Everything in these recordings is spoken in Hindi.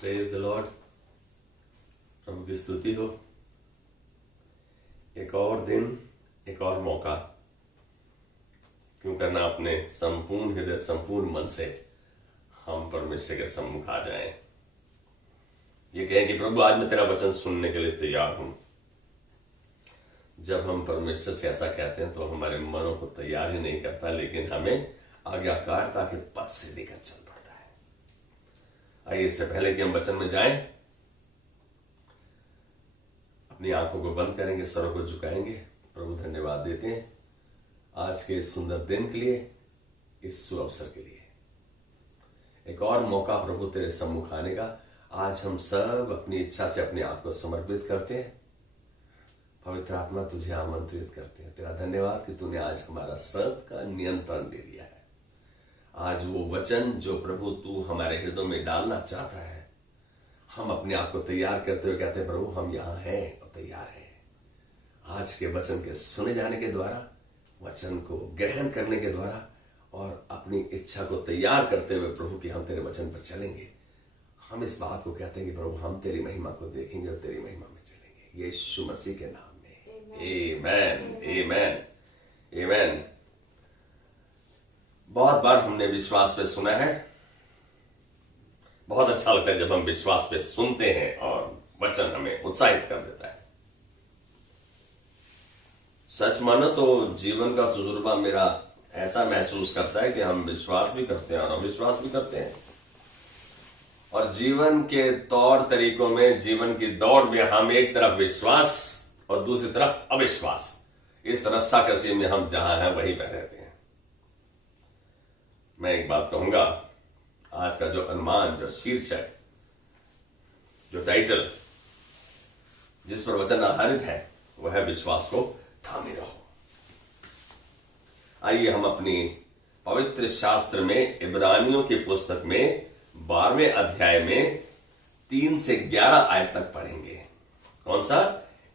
Praise the Lord. प्रभु की स्तुति हो। एक और दिन, एक और मौका, क्यों करना अपने संपूर्ण हृदय संपूर्ण मन से हम परमेश्वर के सम्मुख आ जाएं। ये कहें कि प्रभु आज मैं तेरा वचन सुनने के लिए तैयार हूं। जब हम परमेश्वर से ऐसा कहते हैं तो हमारे मनों को तैयार ही नहीं करता, लेकिन हमें आज्ञाकारिता के पथ से लेकर चल पड़ता है। आइए, इससे पहले कि हम वचन में जाएं, अपनी आंखों को बंद करेंगे, सरों को झुकाएंगे। प्रभु धन्यवाद देते हैं आज के इस सुंदर दिन के लिए, इस शुभ अवसर के लिए। एक और मौका प्रभु तेरे सम्मुख आने का। आज हम सब अपनी इच्छा से अपने आप को समर्पित करते हैं। पवित्र आत्मा तुझे आमंत्रित करते हैं। तेरा धन्यवाद कि तूने आज हमारा सब का नियंत्रण ले लिया है। आज वो वचन जो प्रभु तू हमारे हृदय में डालना चाहता है, हम अपने आप को तैयार करते हुए कहते हैं प्रभु हम यहाँ हैं और तैयार हैं। आज के वचन के सुने जाने के द्वारा, वचन को ग्रहण करने के द्वारा और अपनी इच्छा को तैयार करते हुए प्रभु कि हम तेरे वचन पर चलेंगे, हम इस बात को कहते हैं कि प्रभु हम तेरी महिमा को देखेंगे और तेरी महिमा में चलेंगे। यीशु मसीह के नाम में आमेन, आमेन, आमेन। बहुत बार हमने विश्वास पे सुना है। बहुत अच्छा लगता है जब हम विश्वास पे सुनते हैं और वचन हमें उत्साहित कर देता है। सच मानो तो जीवन का तजुर्बा मेरा ऐसा महसूस करता है कि हम विश्वास भी करते हैं और अविश्वास भी करते हैं। और जीवन के तौर तरीकों में, जीवन की दौड़ में हम एक तरफ विश्वास और दूसरी तरफ अविश्वास, इस रस्साकसी में हम जहां हैं वहीं पर रहते हैं। मैं एक बात कहूंगा, आज का जो अनुमान, जो शीर्षक, जो टाइटल जिस पर वचन आधारित है वह है विश्वास को थामे रहो। आइए हम अपनी पवित्र शास्त्र में इब्रानियों की पुस्तक में 12वें अध्याय में 3 से 11 आयत तक पढ़ेंगे। कौन सा?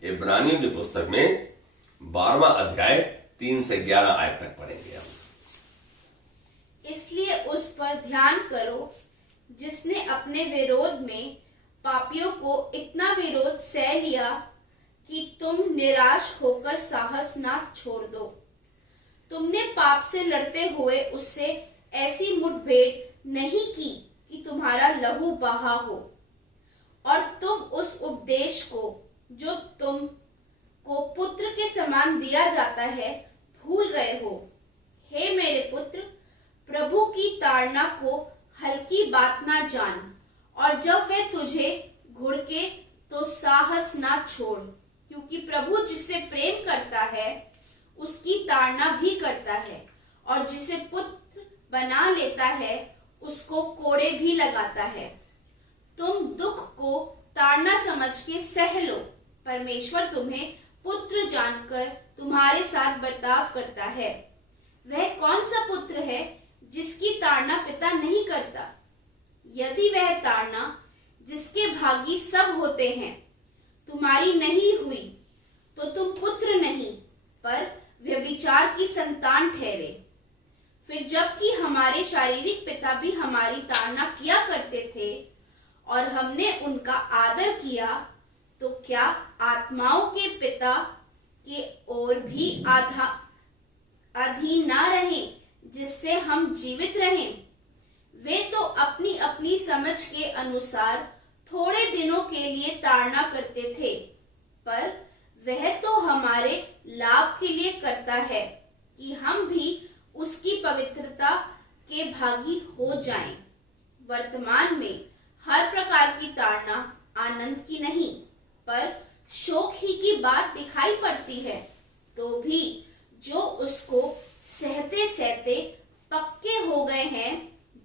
इब्रानियों की पुस्तक में 12वां अध्याय 3 से 11 आयत तक पढ़ेंगे हम। इसलिए उस पर ध्यान करो जिसने अपने विरोध में पापियों को इतना विरोध सह लिया कि तुम निराश होकर साहस ना छोड़ दो। तुमने पाप से लड़ते हुए उससे ऐसी मुठभेड़ नहीं की कि तुम्हारा लहू बहा हो, और तुम उस उपदेश को जो तुम को पुत्र के समान दिया जाता है भूल गए हो। हे मेरे पुत्र, प्रभु की ताड़ना को हल्की बात ना जान, और जब वे तुझे घुड़के तो साहस ना छोड़, क्योंकि प्रभु जिससे प्रेम करता है उसकी ताड़ना भी करता है, और जिसे पुत्र बना लेता है उसको कोड़े भी लगाता है। तुम दुख को ताड़ना समझ के सह लो। परमेश्वर तुम्हें पुत्र जानकर तुम्हारे साथ बर्ताव करता है। वह कौन सा पुत्र है जिसकी ताड़ना पिता नहीं करता? यदि वह ताड़ना जिसके भागी सब होते हैं तुम्हारी नहीं हुई, तो तुम पुत्र नहीं पर व्यभिचार की संतान ठहरे। फिर जबकि हमारे शारीरिक पिता भी हमारी ताड़ना किया करते थे और हमने उनका आदर किया, तो क्या आत्माओं के पिता के ओर भी अधीन ना रहें जिससे हम जीवित रहें? वे तो अपनी अपनी समझ के अनुसार थोड़े दिनों के लिए ताड़ना करते थे, पर वह तो हमारे लाभ के लिए करता है कि हम भी उसकी पवित्रता के भागी हो जाएं। वर्तमान में हर प्रकार की ताड़ना आनंद की नहीं पर शोक ही की बात दिखाई पड़ती है, तो भी जो उसको सहते सहते पक्के हो गए हैं,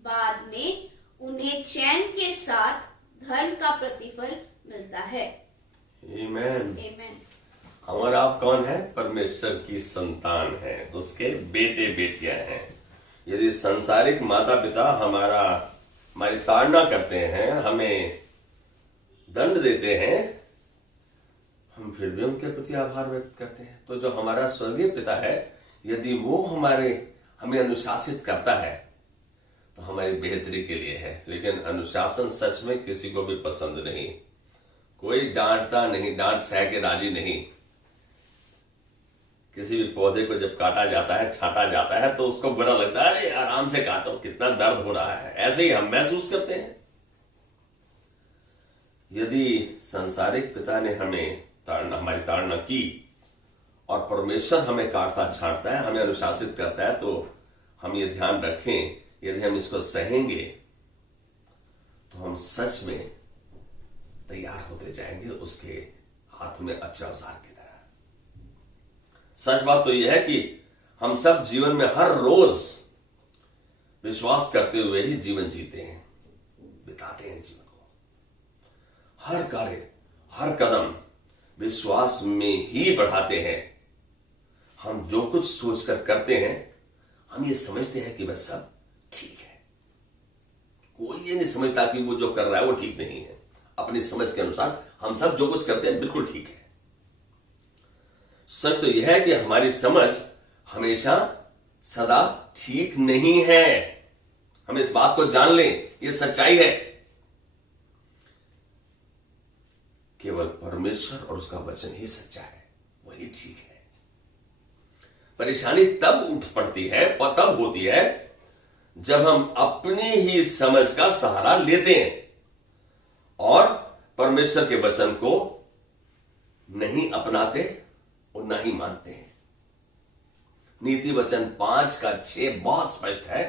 बाद में उन्हें चैन के साथ धर्म का प्रतिफल मिलता है। आमेन। आमेन। हम और आप कौन है? परमेश्वर की संतान है, उसके बेटे बेटियां हैं। यदि संसारिक माता पिता हमारी ताड़ना करते हैं, हमें दंड देते हैं, हम फिर भी उनके प्रति आभार व्यक्त करते हैं, तो जो हमारा स्वर्गीय पिता है, यदि वो हमें अनुशासित करता है, तो हमारी बेहतरी के लिए है, लेकिन अनुशासन सच में किसी को भी पसंद नहीं। कोई डांटता नहीं, डांट सह के राजी नहीं। किसी भी पौधे को जब काटा जाता है, छांटा जाता है, तो उसको बुरा लगता है, अरे आराम से काटो, कितना दर्द हो रहा है। ऐसे ही हम महसूस करते हैं। यदि संसारिक पिता ने हमारी ताड़ना की और परमेश्वर हमें काटता छांटता है, हमें अनुशासित करता है, तो हम ये ध्यान रखें, यदि हम इसको सहेंगे तो हम सच में तैयार होते जाएंगे उसके हाथ में अच्छे औजार की तरह। सच बात तो यह है कि हम सब जीवन में हर रोज विश्वास करते हुए ही जीवन जीते हैं, बिताते हैं जीवन को। हर कार्य, हर कदम विश्वास में ही बढ़ाते हैं। हम जो कुछ सोचकर करते हैं, हम ये समझते हैं कि वह सब ठीक है। कोई ये नहीं समझता कि वो जो कर रहा है वो ठीक नहीं है। अपनी समझ के अनुसार हम सब जो कुछ करते हैं बिल्कुल ठीक है। सच तो यह है कि हमारी समझ हमेशा सदा ठीक नहीं है। हम इस बात को जान लें, यह सच्चाई है। केवल परमेश्वर और उसका वचन ही सच्चा है, वही ठीक है। परेशानी तब उठ पड़ती है, तब होती है जब हम अपनी ही समझ का सहारा लेते हैं और परमेश्वर के वचन को नहीं अपनाते और ना ही मानते हैं। नीति वचन 5:6 बहुत स्पष्ट है,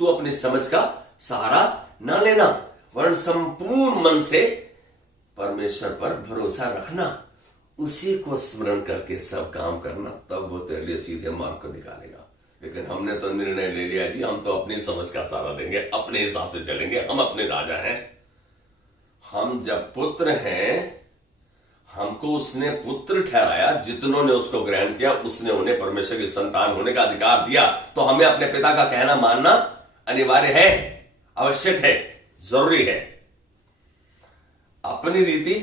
तू अपनी समझ का सहारा ना लेना, वरन संपूर्ण मन से परमेश्वर पर भरोसा रखना, उसी को स्मरण करके सब काम करना, तब वो तेरे लिए सीधे मार्ग को निकालेगा। लेकिन हमने तो निर्णय ले लिया जी, हम तो अपनी समझ का सहारा लेंगे, अपने हिसाब से चलेंगे, हम अपने राजा हैं। हम जब पुत्र हैं, हमको उसने पुत्र ठहराया, जितनों ने उसको ग्रहण किया उसने उन्हें परमेश्वर की संतान होने का अधिकार दिया। तो हमें अपने पिता का कहना मानना अनिवार्य है, आवश्यक है, जरूरी है। अपनी रीति,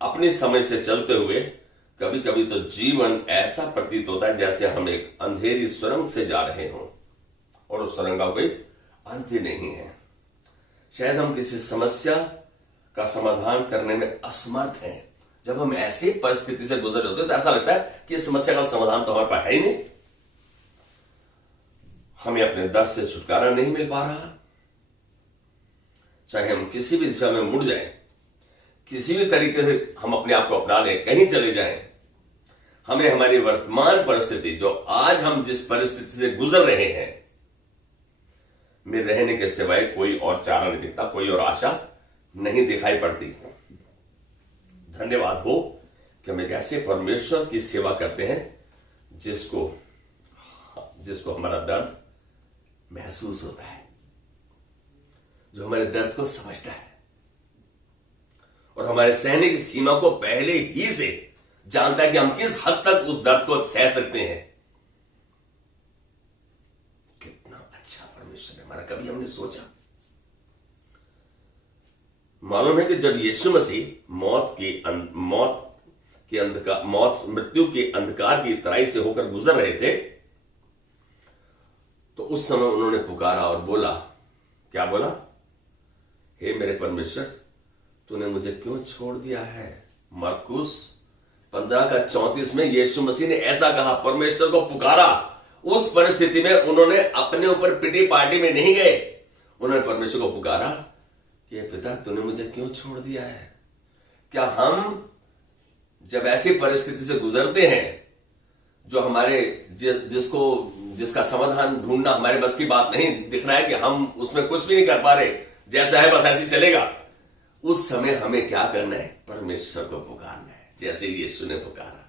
अपनी समझ से चलते हुए कभी कभी तो जीवन ऐसा प्रतीत होता है जैसे हम एक अंधेरी सुरंग से जा रहे हों और उस सुरंग का कोई अंत ही नहीं है। शायद हम किसी समस्या का समाधान करने में असमर्थ हैं। जब हम ऐसी परिस्थिति से गुजर होते हैं तो ऐसा लगता है कि इस समस्या का समाधान तो हमारे पास है ही नहीं। हमें अपने दर्द से छुटकारा नहीं मिल पा रहा। चाहे हम किसी भी दिशा में मुड़ जाएं, किसी भी तरीके से हम अपने आप को अपना लें, कहीं चले जाएं, हमें हमारी वर्तमान परिस्थिति, जो आज हम जिस परिस्थिति से गुजर रहे हैं, में रहने के सिवाय कोई और चारा नहीं दिखता, कोई और आशा नहीं दिखाई पड़ती। धन्यवाद हो कि हम एक ऐसे परमेश्वर की सेवा करते हैं जिसको हमारा दर्द महसूस होता है, जो हमारे दर्द को समझता है और हमारे सहने की सीमा को पहले ही से जानता है कि हम किस हद तक उस दर्द को सह सकते हैं। कितना अच्छा परमेश्वर है हमारा, कभी हमने सोचा? मालूम है कि जब यीशु मसीह मृत्यु के अंधकार की तराई से होकर गुजर रहे थे, तो उस समय उन्होंने पुकारा और बोला, क्या बोला? हे मेरे परमेश्वर, तूने मुझे क्यों छोड़ दिया है? मरकुस 15:34 में यीशु मसीह ने ऐसा कहा, परमेश्वर को पुकारा। उस परिस्थिति में उन्होंने अपने ऊपर पिटी पार्टी में नहीं गए, उन्होंने परमेश्वर को पुकारा कि पिता तूने मुझे क्यों छोड़ दिया है? क्या हम जब ऐसी परिस्थिति से गुजरते हैं जो हमारे जिसका समाधान ढूंढना हमारे बस की बात नहीं, दिख रहा है कि हम उसमें कुछ भी नहीं कर पा रहे, जैसा है बस ऐसे ही चलेगा, उस समय हमें क्या करना है? परमेश्वर को पुकारना है, जैसे यीशु ने पुकारा।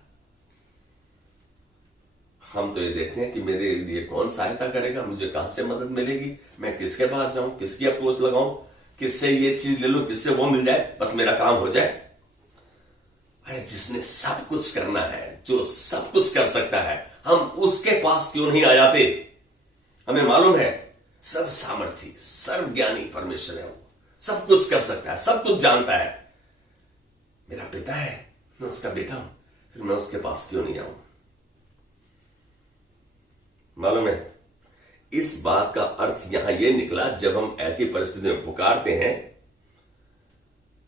हम तो ये देखते हैं कि मेरे लिए कौन सहायता करेगा, मुझे कहां से मदद मिलेगी, मैं किसके पास जाऊं, किसकी अप्रोच लगाऊं, किससे ये चीज ले लूं, किससे वो मिल जाए, बस मेरा काम हो जाए। अरे जिसने सब कुछ करना है, जो सब कुछ कर सकता है, हम उसके पास क्यों नहीं आ जाते? हमें मालूम है सर्व सामर्थी, सर्व ज्ञानी परमेश्वर है, वो सब कुछ कर सकता है, सब कुछ जानता है। मेरा पिता है, मैं उसका बेटा हूं, फिर मैं उसके पास क्यों नहीं आऊं? मालूम है इस बात का अर्थ यहां यह निकला, जब हम ऐसी परिस्थिति में पुकारते हैं,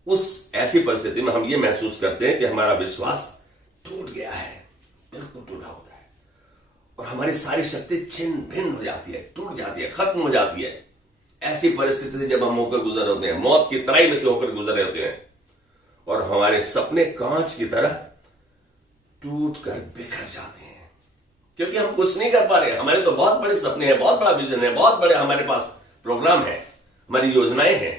उस ऐसी परिस्थिति में हम ये महसूस करते हैं कि हमारा विश्वास टूट गया है, बिल्कुल टूटा होता है, और हमारी सारी शक्ति छिन्न भिन्न हो जाती है, टूट जाती है, खत्म हो जाती है। ऐसी परिस्थिति से जब हम होकर गुजर होते हैं, मौत की तराई में से होकर गुजर रहे होते हैं, और हमारे सपने कांच की तरह टूट कर बिखर जाते हैं, क्योंकि हम कुछ नहीं कर पा रहे। हमारे तो बहुत बड़े सपने हैं, बहुत बड़ा विजन है, बहुत बड़े हमारे पास प्रोग्राम है, हमारी योजनाएं हैं,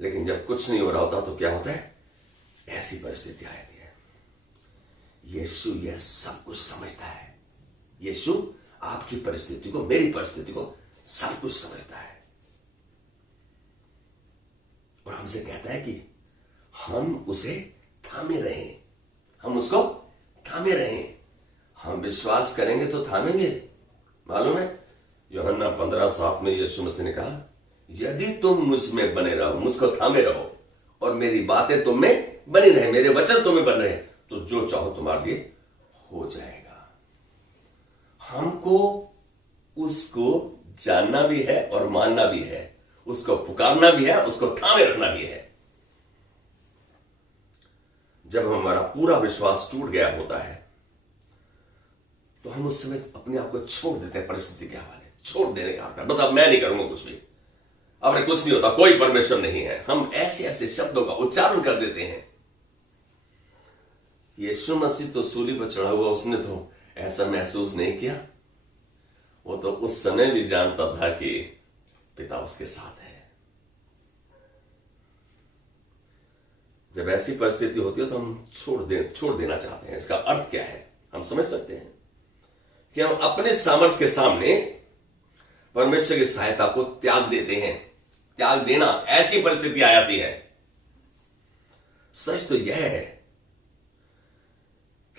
लेकिन जब कुछ नहीं हो रहा होता तो क्या होता है? ऐसी परिस्थिति आ जाती है। यीशु यह सब कुछ समझता है। यीशु आपकी परिस्थिति को, मेरी परिस्थिति को सब कुछ समझता है, और हमसे कहता है कि हम उसे थामे रहें, हम उसको थामे रहें। हम विश्वास करेंगे तो थामेंगे। मालूम है, यूहन्ना 15:7 में यीशु मसीह ने कहा, यदि तुम मुझ में बने रहो, मुझको थामे रहो, और मेरी बातें तुम में बनी रहे, मेरे वचन तुम्हें बन रहे, तो जो चाहो तुम्हारे लिए हो जाएगा। हमको उसको जानना भी है और मानना भी है, उसको पुकारना भी है, उसको थामे रखना भी है। जब हमारा पूरा विश्वास टूट गया होता है तो हम उस समय अपने आप को छोड़ देते हैं परिस्थिति के हवाले। छोड़ देने का अर्थ है बस अब मैं नहीं करूंगा कुछ भी, अब कुछ नहीं होता, कोई परमेश्वर नहीं है। हम ऐसे ऐसे शब्दों का उच्चारण कर देते हैं। यीशु मसीह तो सूली पर चढ़ा हुआ, उसने तो ऐसा महसूस नहीं किया। वो तो उस समय भी जानता था कि पिता उसके साथ है। जब ऐसी परिस्थिति होती है तो हम छोड़ देना चाहते हैं। इसका अर्थ क्या है? हम समझ सकते हैं कि हम अपने सामर्थ्य के सामने परमेश्वर की सहायता को त्याग देते हैं। त्याग देना, ऐसी परिस्थिति आ जाती है। सच तो यह है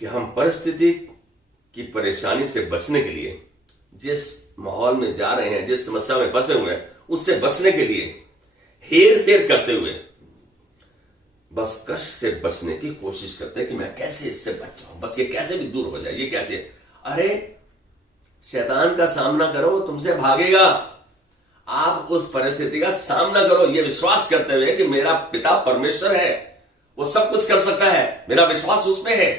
कि हम परिस्थिति की परेशानी से बचने के लिए, जिस माहौल में जा रहे हैं, जिस समस्या में फंसे हुए हैं, उससे बचने के लिए हेर फेर करते हुए बस कष्ट से बचने की कोशिश करते हैं कि मैं कैसे इससे बच जाऊं, बस ये कैसे भी दूर हो जाए, ये कैसे। अरे शैतान का सामना करो, वो तुमसे भागेगा। आप उस परिस्थिति का सामना करो, ये विश्वास करते हुए कि मेरा पिता परमेश्वर है, वो सब कुछ कर सकता है, मेरा विश्वास उस पे है।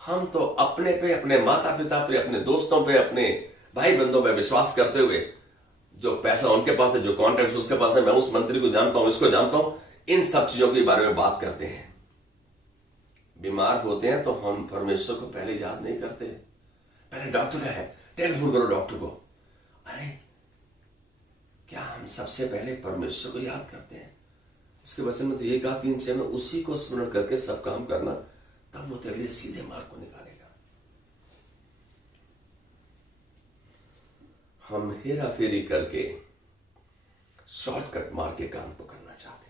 हम तो अपने पे, अपने माता पिता पे, अपने दोस्तों पे, अपने भाई बंधुओं पे विश्वास करते हुए, जो पैसा उनके पास है, जो कॉन्टेक्ट उसके पास है, मैं उस मंत्री को जानता हूं, इसको जानता हूं, इन सब चीजों के बारे में बात करते हैं। बीमार होते हैं तो हम परमेश्वर को पहले याद नहीं करते। पहले डॉक्टर का है, टेलीफोन करो डॉक्टर को। अरे क्या हम सबसे पहले परमेश्वर को याद करते हैं? उसके वचन में तो ये कहा 3:6 में, उसी को स्मरण करके सब काम करना, तब वो तेरे लिए सीधे मार्ग को निकालेगा। हम हेरा फेरी करके शॉर्टकट मार के काम को करना चाहते हैं।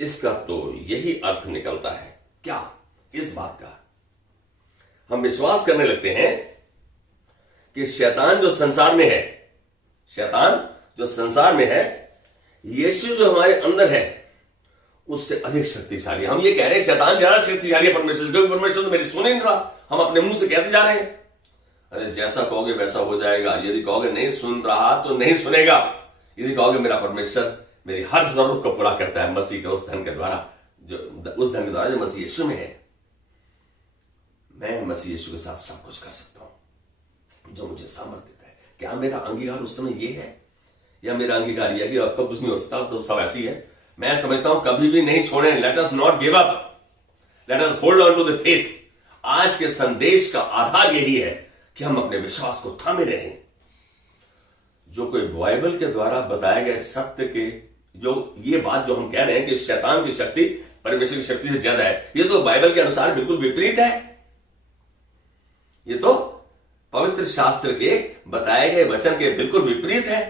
इसका तो यही अर्थ निकलता है क्या? इस बात का हम विश्वास करने लगते हैं कि शैतान जो संसार में है, शैतान जो संसार में है, यीशु जो हमारे अंदर है, उससे अधिक शक्तिशाली। हम ये कह रहे हैं शैतान ज्यादा शक्तिशाली है परमेश्वर से, क्योंकि परमेश्वर तो मेरी सुन ही नहीं रहा। हम अपने मुंह से कहते जा रहे हैं, अरे जैसा कहोगे वैसा हो जाएगा। यदि कहोगे नहीं सुन रहा तो नहीं सुनेगा। यदि कहोगे मेरा परमेश्वर मेरी हर जरूरत को पूरा करता है मसीह के उस धन के द्वारा, जो मसीह यीशु में है, मैं मसीह यीशु के साथ सब कुछ कर सकता हूं जो मुझे सामर्थ्य देता है। क्या मेरा अंगीकार उस समय ये है, या मेरा अंगीकार यह कि अब तो कुछ नहीं हो सकता, तो सब ऐसी है? मैं समझता हूं कभी भी नहीं छोड़ें। Let us not give up, let us hold on to the faith. आज के संदेश का आधार यही है कि हम अपने विश्वास को थामे रहें। जो कोई बाइबल के द्वारा बताए गए सत्य के, जो ये बात जो हम कह रहे हैं कि शैतान की शक्ति परमेश्वर की शक्ति से ज्यादा है, ये तो बाइबल के अनुसार बिल्कुल विपरीत है। ये तो पवित्र शास्त्र के बताए गए वचन के बिल्कुल विपरीत है।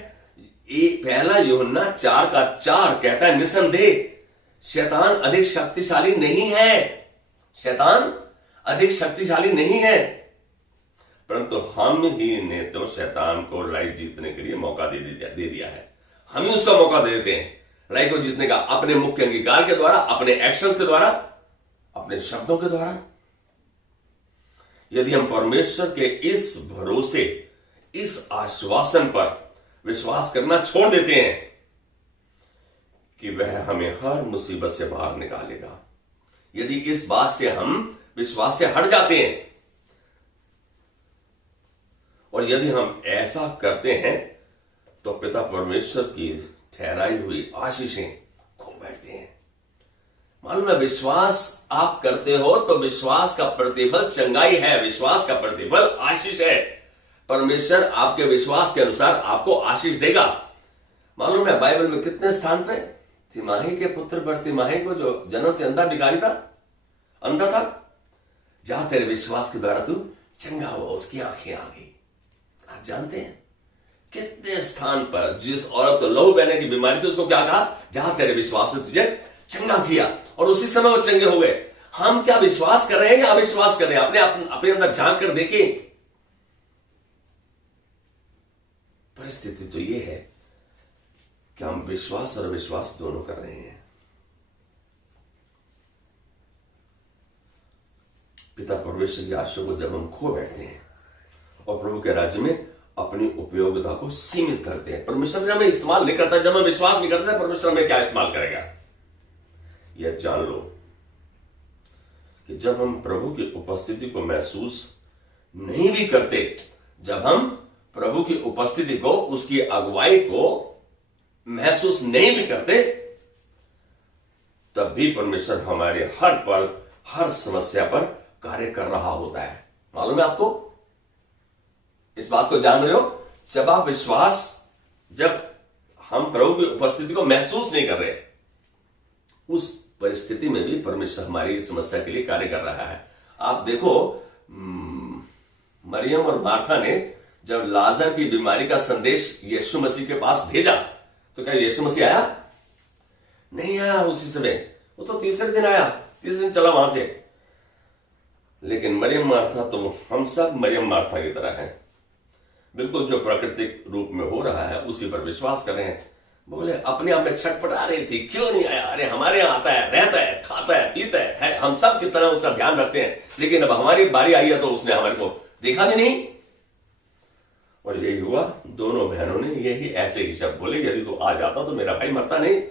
पहला यूहन्ना 4:4 कहता है, निसंदेह शैतान अधिक शक्तिशाली नहीं है। शैतान अधिक शक्तिशाली नहीं है, परंतु हम ही ने तो शैतान को लड़ाई जीतने के लिए मौका दे दिया है। हम ही उसका मौका दे देते हैं लड़ाई को जीतने का, अपने मुख्य अंगीकार के द्वारा, अपने एक्शंस के द्वारा, अपने शब्दों के द्वारा। यदि हम परमेश्वर के इस भरोसे, इस आश्वासन पर विश्वास करना छोड़ देते हैं कि वह हमें हर मुसीबत से बाहर निकालेगा। यदि इस बात से हम विश्वास से हट जाते हैं और यदि हम ऐसा करते हैं तो पिता परमेश्वर की ठहराई हुई आशीषें खो बैठते हैं। मालूम है, विश्वास आप करते हो तो विश्वास का प्रतिफल चंगाई है, विश्वास का प्रतिफल आशीष है। परमेश्वर आपके विश्वास के अनुसार आपको आशीष देगा। मालूम है, बाइबल में कितने स्थान पे तिमाही के पुत्र बरतिमाही को, जो जन्म से अंधा था, जा तेरे विश्वास के द्वारा तू चंगा हुआ, उसकी आंखें आ गई। आप जानते हैं कितने स्थान पर जिस औरत को लहू बहने की बीमारी थी उसको क्या कहा, जा तेरे विश्वास ने तुझे चंगा किया, और उसी समय वो चंगे हो गए। हम क्या विश्वास कर रहे हैं या अविश्वास कर रहे हैं? अपने अंदर झांक कर देखें। परिस्थिति तो ये है कि हम विश्वास और अविश्वास दोनों कर रहे हैं। पिता परमेश्वर की आशीष को जब हम खो बैठते हैं और प्रभु के राज्य में अपनी उपयोगिता को सीमित करते हैं, परमेश्वर हमें इस्तेमाल नहीं करता। जब हम विश्वास नहीं करते, परमेश्वर हमें क्या इस्तेमाल करेगा? यह जान लो कि जब हम प्रभु की उपस्थिति को महसूस नहीं भी करते, जब हम प्रभु की उपस्थिति को, उसकी अगुवाई को महसूस नहीं भी करते, तब भी परमेश्वर हमारे हर पल, हर समस्या पर कार्य कर रहा होता है। मालूम है आपको? इस बात को जान रहे हो? जब हम प्रभु की उपस्थिति को महसूस नहीं कर रहे, उस परिस्थिति में भी परमेश्वर हमारी समस्या के लिए कार्य कर रहा है। आप देखो, मरियम और मार्था ने जब लाजर की बीमारी का संदेश यीशु मसीह के पास भेजा, तो क्या यीशु मसीह आया? नहीं आया उसी समय, वो तो तीसरे दिन आया, तीसरे दिन चला वहां से। लेकिन मरियम मार्था, तो हम सब मरियम मार्था की तरह हैं, बिल्कुल जो प्राकृतिक रूप में हो रहा है उसी पर विश्वास कर रहे हैं। बोले अपने आप में छटपटा रही थी, क्यों नहीं आया? अरे हमारे यहाँ आता है, रहता है, खाता है, पीता है, हम सब की तरह उसका ध्यान रखते हैं, लेकिन अब हमारी बारी आई है तो उसने हमारे को देखा भी नहीं। और यही हुआ, दोनों बहनों ने यही ऐसे ही शब्द बोले, यदि तू आ जाता तो मेरा भाई मरता नहीं।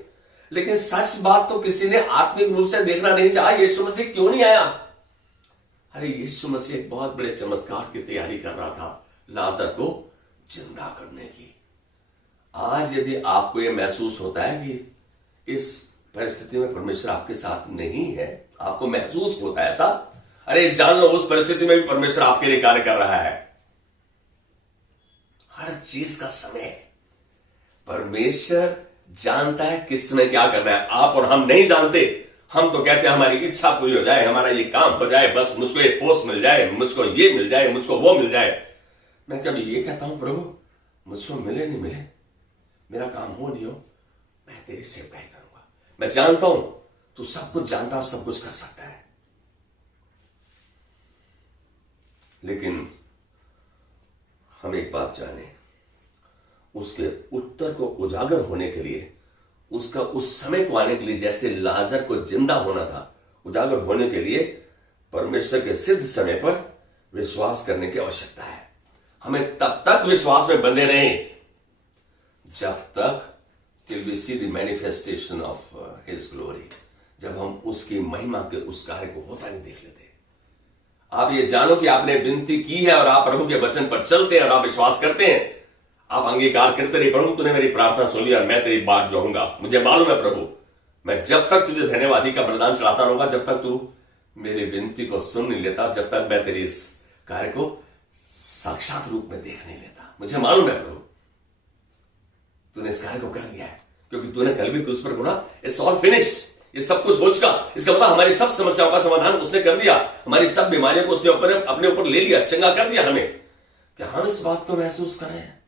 लेकिन सच बात तो किसी ने आत्मिक रूप से देखना नहीं चाहा, यीशु मसीह क्यों नहीं आया? अरे यीशु मसीह एक बहुत बड़े चमत्कार की तैयारी कर रहा था, लाजर को जिंदा करने की। आज यदि आपको यह महसूस होता है कि इस परिस्थिति में परमेश्वर आपके साथ नहीं है, आपको महसूस होता है ऐसा, अरे जान लो उस परिस्थिति में भी परमेश्वर आपके लिए कार्य कर रहा है। हर चीज का समय है। परमेश्वर जानता है किस समय क्या करना है, आप और हम नहीं जानते। हम तो कहते हैं हमारी इच्छा पूरी हो जाए, हमारा ये काम हो जाए, बस मुझको एक पोस्ट मिल जाए, मुझको ये मिल जाए, मुझको वो मिल जाए। मैं कभी ये कहता हूं, प्रभु मुझको मिले नहीं मिले, मेरा काम हो नहीं हो, मैं तेरी सेवकाई करूंगा। मैं जानता हूं तू सब कुछ जानता और सब कुछ कर सकता है। लेकिन हम एक बात जाने, उसके उत्तर को उजागर होने के लिए, उसका उस समय को आने के लिए, जैसे लाजर को जिंदा होना था, उजागर होने के लिए परमेश्वर के सिद्ध समय पर विश्वास करने की आवश्यकता है। हमें तब तक विश्वास में बंधे रहें जब तक till we see the manifestation of his glory, जब हम उसकी महिमा के उस कार्य को होता नहीं देख लेते। आप ये जानो कि आपने विनती की है और आप प्रभु के वचन पर चलते हैं और आप विश्वास करते हैं, आप अंगीकार करते रहे, प्रभु तूने मेरी प्रार्थना सुन लिया और मैं तेरी बात जोहूंगा। मुझे मालूम है प्रभु, मैं जब तक तुझे धन्यवादी का बलिदान चढ़ाता रहूंगा, जब तक तू मेरी विनती को सुन नहीं लेता, जब तक मैं तेरी इस कार्य को साक्षात रूप में देख नहीं लेता। मुझे मालूम है प्रभु तूने इस कार्य को कर दिया है, क्योंकि तूने कलवी क्रूस पर बोला इट्स ऑल फिनिश्ड, ये सब कुछ हो चुका। इसका मतलब हमारी सब समस्याओं का समाधान उसने कर दिया, हमारी सब बीमारियों को उसने अपने ऊपर ले लिया, चंगा कर दिया हमें। क्या हम इस बात को महसूस कर रहे हैं?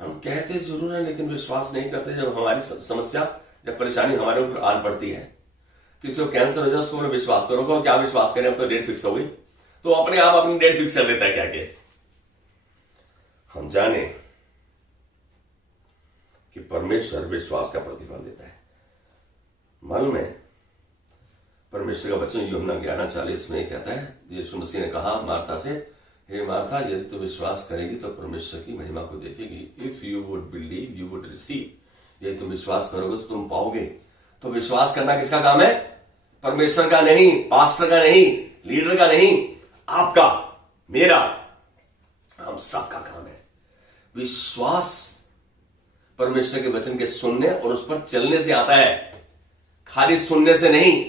हम कहते जरूर है लेकिन विश्वास नहीं करते। जब हमारी समस्या, जब परेशानी हमारे ऊपर आन पड़ती है, किसी को कैंसर हो जाए उसको विश्वास करो, क्या विश्वास करें, अब तो डेट फिक्स हो गई, तो अपने आप अपनी डेट फिक्स कर लेता है क्या के। हम जाने कि परमेश्वर विश्वास का प्रतिफल देता है। मालूम है परमेश्वर का वचन यूहन्ना 11:40 में कहता है, यीशु मसीह ने कहा मार्था से हे मार्था, यदि तू विश्वास करेगी तो परमेश्वर की महिमा को देखेगी। If you would believe you would receive. यदि तुम विश्वास करोगे तो तुम पाओगे। तो विश्वास करना किसका काम है? परमेश्वर का नहीं, पास्टर का नहीं, लीडर का नहीं, आपका, मेरा, हम सबका काम है। विश्वास परमेश्वर के वचन के सुनने और उस पर चलने से आता है, खाली सुनने से नहीं।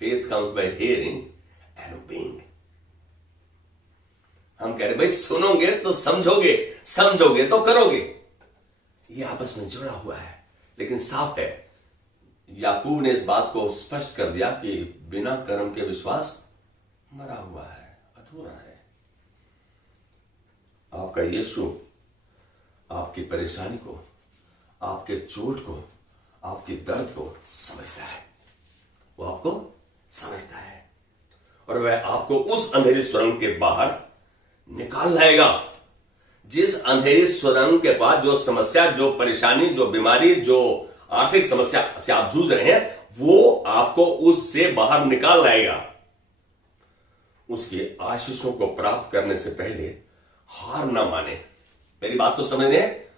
Faith comes by hearing and obeying. हम कह रहे भाई सुनोगे तो समझोगे, समझोगे तो करोगे। ये आपस में जुड़ा हुआ है। लेकिन साफ है, याकूब ने इस बात को स्पष्ट कर दिया कि बिना कर्म के विश्वास मरा हुआ है, अधूरा है। आपका यीशु आपकी परेशानी को, आपके चोट को, आपकी दर्द को समझता है। वो आपको समझता है और वह आपको उस अंधेरी सुरंग के बाहर निकाल लाएगा। जिस अंधेरी सुरंग के पास जो समस्या, जो परेशानी, जो बीमारी, जो आर्थिक समस्या से आप जूझ रहे हैं, वो आपको उससे बाहर निकाल लाएगा। उसकी आशीषों को प्राप्त करने से पहले हार ना माने। मेरी बात को समझ रहे हैं?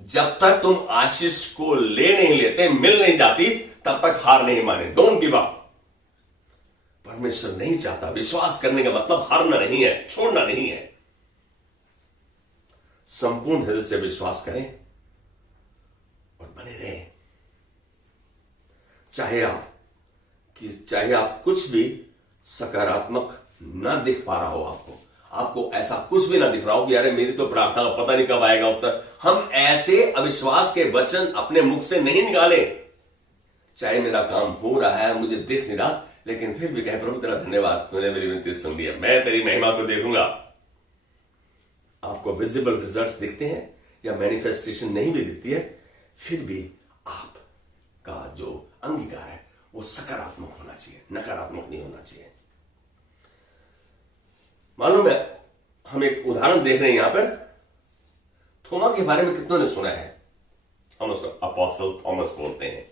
जब तक तुम आशीष को ले नहीं लेते, मिल नहीं जाती, तब तक हार नहीं माने। Don't give up. परमेश्वर नहीं चाहता। विश्वास करने का मतलब हारना नहीं है, छोड़ना नहीं है। संपूर्ण हृदय से विश्वास करें और बने रहें। चाहे आप कुछ भी सकारात्मक ना दिख पा रहा हो, आपको ऐसा कुछ भी ना दिख रहा हो कि यार मेरी तो प्रार्थना का पता नहीं कब आएगा उत्तर। हम ऐसे अविश्वास के वचन अपने मुख से नहीं निकाले। चाहे मेरा काम हो रहा है, मुझे दिख नहीं रहा, लेकिन फिर भी कहें प्रभु तेरा धन्यवाद, तूने मेरी विनती सुन लिया, मैं तेरी महिमा को देखूंगा। आपको विजिबल रिजल्ट्स दिखते हैं या मैनिफेस्टेशन नहीं भी दिखती है, फिर भी आपका जो अंगीकार है वो सकारात्मक होना चाहिए, नकारात्मक नहीं होना चाहिए। मालूम है, हम एक उदाहरण देख रहे हैं यहां पर। थोमा के बारे में कितनों ने सुना है? हम उसको अपोस्टल थॉमस बोलते हैं।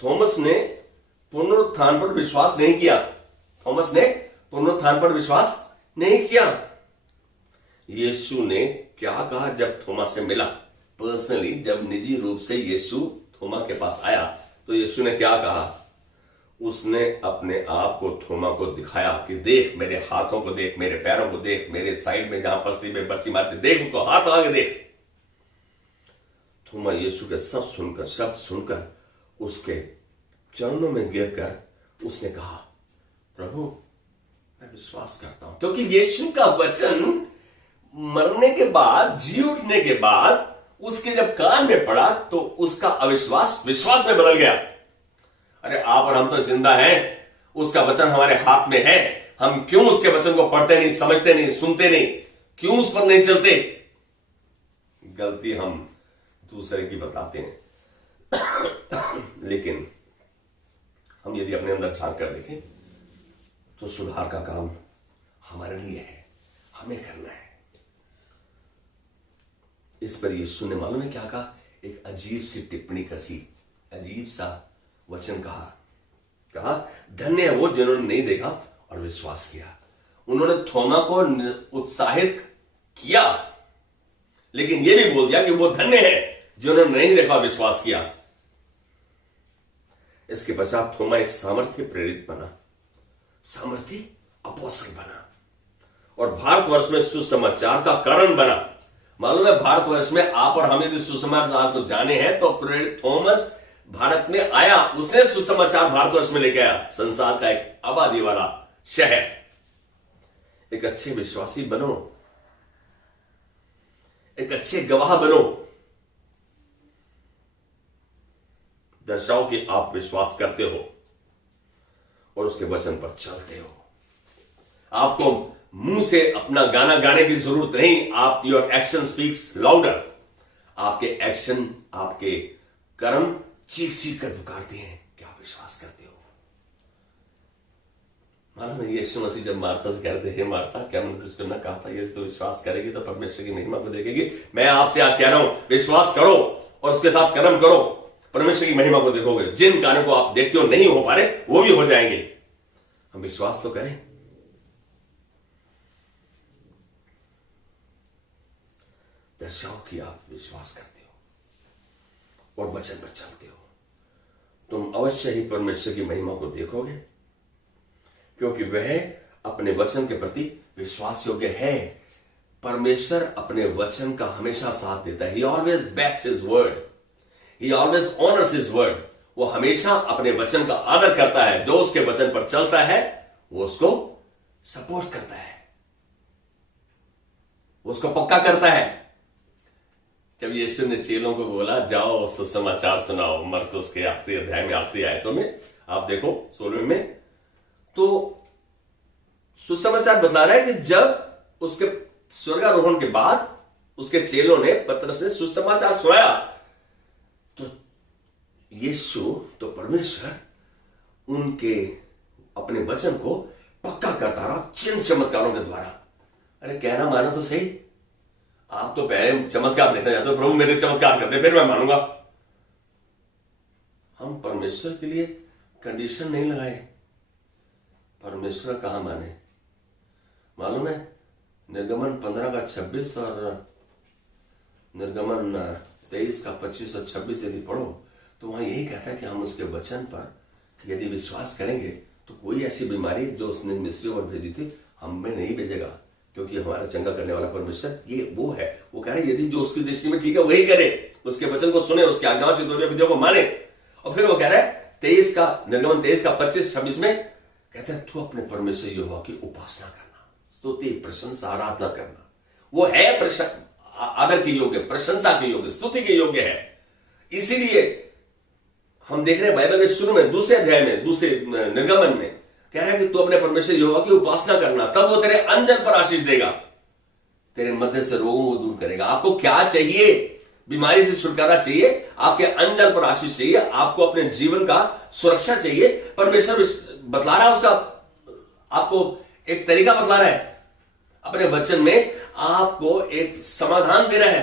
थॉमस ने पुनरुत्थान पर विश्वास नहीं किया। थॉमस ने पुनरुत्थान पर विश्वास नहीं किया। यीशु ने क्या कहा जब थोमा से मिला? पर्सनली जब निजी रूप से यीशु थोमा के पास आया तो यीशु ने क्या कहा? उसने अपने आप को थोमा को दिखाया कि देख मेरे हाथों को, देख मेरे पैरों को, देख मेरे साइड में जहां पसली में बर्ची मारती, देख उनको हाथ आगे देख। थोमा यीशु के शब्द सुनकर उसके चरणों में गिरकर उसने कहा, प्रभु मैं विश्वास करता हूं। क्योंकि यीशु का वचन मरने के बाद, जी उठने के बाद उसके जब कान में पड़ा तो उसका अविश्वास विश्वास में बदल गया। अरे आप और हम तो जिंदा हैं, उसका वचन हमारे हाथ में है। हम क्यों उसके वचन को पढ़ते नहीं, समझते नहीं, सुनते नहीं, क्यों उस पर नहीं चलते? गलती हम दूसरे की बताते हैं। लेकिन हम यदि अपने अंदर झांक कर देखें तो सुधार का काम हमारे लिए है, हमें करना है। इस पर यीशु ने मालूम है क्या कहा? एक अजीब सी टिप्पणी कसी, अजीब सा वचन कहा धन्य है वो जिन्होंने नहीं देखा और विश्वास किया। उन्होंने थोमा को उत्साहित किया, लेकिन यह भी बोल दिया कि वो धन्य है जिन्होंने नहीं देखा और विश्वास किया। इसके पश्चात थोमा एक सामर्थ्य प्रेरित बना, सामर्थ्य अपोस्तल बना और भारतवर्ष में सुसमाचार का कारण बना। मालूम है, भारतवर्ष में आप और हम यदि सुसमाचार तो जाने हैं तो प्रेरित थॉमस भारत में आया, उसने सुसमाचार भारतवर्ष में लेके आया। संसार का एक आबादी वाला शहर। एक अच्छे विश्वासी बनो, एक अच्छे गवाह बनो। दर्शाओ कि आप विश्वास करते हो और उसके वचन पर चलते हो। आपको मुंह से अपना गाना गाने की जरूरत नहीं। आप योर एक्शन स्पीक्स लाउडर। आपके एक्शन, आपके कर्म चीख चीख कर पुकारते हैं कि आप विश्वास करते हो। मालूम है, यीशु मसीह जब मार्था से कह रहे थे, हे मार्था, क्या मैंने तुझको ना कहा था यदि तू विश्वास करेगी तो परमेश्वर की महिमा को देखेगी। मैं आपसे आज कह रहा हूं, विश्वास करो और उसके साथ कर्म करो, परमेश्वर की महिमा को देखोगे। जिन कार्यों को आप देखते हो नहीं हो पा रहे, वो भी हो जाएंगे। हम विश्वास तो करें। दर्शाओ कि आप विश्वास करते हो और वचन पर चलते हो, तुम अवश्य ही परमेश्वर की महिमा को देखोगे, क्योंकि वह अपने वचन के प्रति विश्वास योग्य है। परमेश्वर अपने वचन का हमेशा साथ देता है। He always backs his word. He always honors his word. वो हमेशा अपने वचन का आदर करता है। जो उसके वचन पर चलता है वो उसको सपोर्ट करता है, वो उसको पक्का करता है। जब यीशु ने चेलों को बोला जाओ सुसमाचार सुनाओ, मरकुस के आखिरी अध्याय में आखिरी आयतों में आप देखो 16 में, तो सुसमाचार बता रहा है कि जब उसके स्वर्गारोहण के बाद उसके चेलों ने पतरस से सुसमाचार सुनाया, तो यीशु तो परमेश्वर उनके अपने वचन को पक्का करता रहा चिन्ह चमत्कारों के द्वारा। अरे कहना माना तो सही, आप तो पहले चमत्कार देखना चाहते हो, प्रभु मेरे चमत्कार कर दे फिर मैं मानूंगा। हम परमेश्वर के लिए कंडीशन नहीं लगाए, परमेश्वर कहां माने। मालूम है निर्गमन 15 का 26 और निर्गमन 23 का 25 और 26 यदि पढ़ो तो वहां यही कहता है कि हम उसके वचन पर यदि विश्वास करेंगे तो कोई ऐसी बीमारी जो उसने मिस्रियों पर भेजी थी हम में नहीं भेजेगा, क्योंकि हमारा चंगा करने वाला परमेश्वर ये वो है। वो कह रहे यदि जो उसकी दृष्टि में ठीक है वही करे, उसके वचन को सुने, उसके आज्ञाओं चितौनियों विधियों को माने। और फिर वो कह रहा है निर्गमन 23 का 25-26 में कहते हैं तू अपने परमेश्वर यहोवा की उपासना करना, स्तुति प्रशंसा आराधना करना। वो है आदर के योग्य, प्रशंसा के योग्य, स्तुति के योग्य है। इसीलिए हम देख रहे हैं बाइबल के शुरू में दूसरे अध्याय में दूसरे निर्गमन में कह रहा है कि तू अपने परमेश्वर यहोवा की उपासना करना, तब वो तेरे अंजन पर आशीष देगा, तेरे मध्य से रोगों को दूर करेगा। आपको क्या चाहिए? बीमारी से छुटकारा चाहिए, आपके अंजन पर आशीष चाहिए, आपको अपने जीवन का सुरक्षा चाहिए। परमेश्वर बतला रहा है, उसका आपको एक तरीका बतला रहा है, अपने वचन में आपको एक समाधान दे रहा है।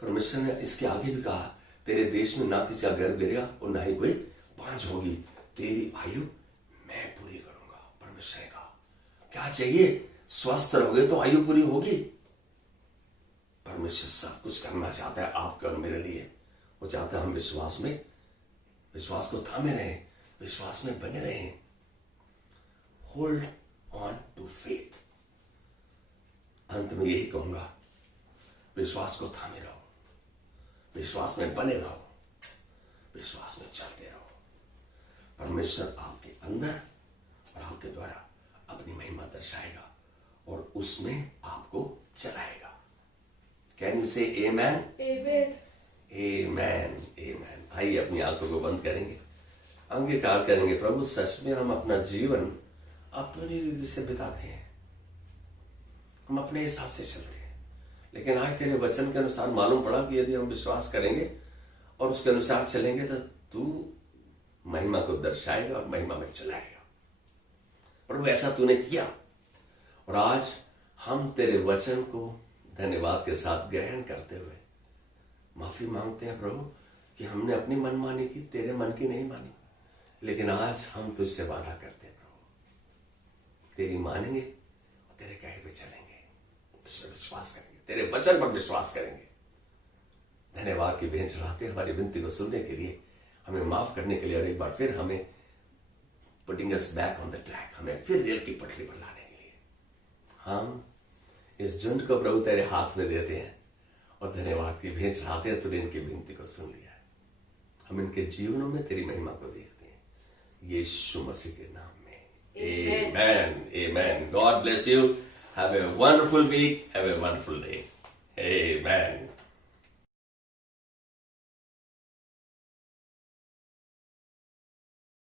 परमेश्वर ने इसके आगे भी कहा तेरे देश में ना किसी का गर्भ गिरेगा और ना ही कोई बांझ होगी, तेरी आयु मैं पूरी करूंगा। परमेश्वर ने कहा क्या चाहिए? स्वस्थ रहोगे तो आयु पूरी होगी। परमेश्वर सब कुछ करना चाहता है आपके और मेरे लिए। वो चाहता है हम विश्वास को थामे रहें, विश्वास में बने रहें। Hold on to faith. अंत में यही कहूंगा, विश्वास को थामे रहो, विश्वास में बने रहो, विश्वास में चलते रहो। परमेश्वर आपके अंदर और आपके द्वारा अपनी महिमा दर्शाएगा और उसमें आपको चलाएगा। कैन यू से आमेन? आमेन। आमेन, आमेन। आइए अपनी आंखों को बंद करेंगे, अंगीकार करेंगे प्रभु सच में हम अपना जीवन अपनी रीति से बिताते हैं, हम अपने हिसाब से चलते हैं, लेकिन आज तेरे वचन के अनुसार मालूम पड़ा कि यदि हम विश्वास करेंगे और उसके अनुसार चलेंगे तो तू महिमा को दर्शाएगा और महिमा में चलाएगा। प्रभु ऐसा तूने किया और आज हम तेरे वचन को धन्यवाद के साथ ग्रहण करते हुए माफी मांगते हैं प्रभु कि हमने अपनी मनमानी की, तेरे मन की नहीं मानी। लेकिन आज हम तुझसे वादा करते हैं प्रभु, तेरी मानेंगे और तेरे कहे पे चलेंगे, तुझ पर विश्वास करेंगे, तेरे वचन पर विश्वास करेंगे। धन्यवाद की बेंच चढ़ाते हमारी विनती को सुनने के लिए, हमें माफ करने के लिए और एक बार फिर हमें putting us back on the track, हमें फिर रेल की पटरी पर लाने के लिए। हम इस झुंड को प्रभु तेरे हाथ में देते हैं और धन्यवाद की भेंट चढ़ाते हैं। तूने इनकी विनती को सुन लिया है, हम इनके जीवनों में तेरी महिमा को देखते हैं यीशु मसीह के नाम में। Amen, amen. God bless you. Have a wonderful week, have a wonderful day. Amen.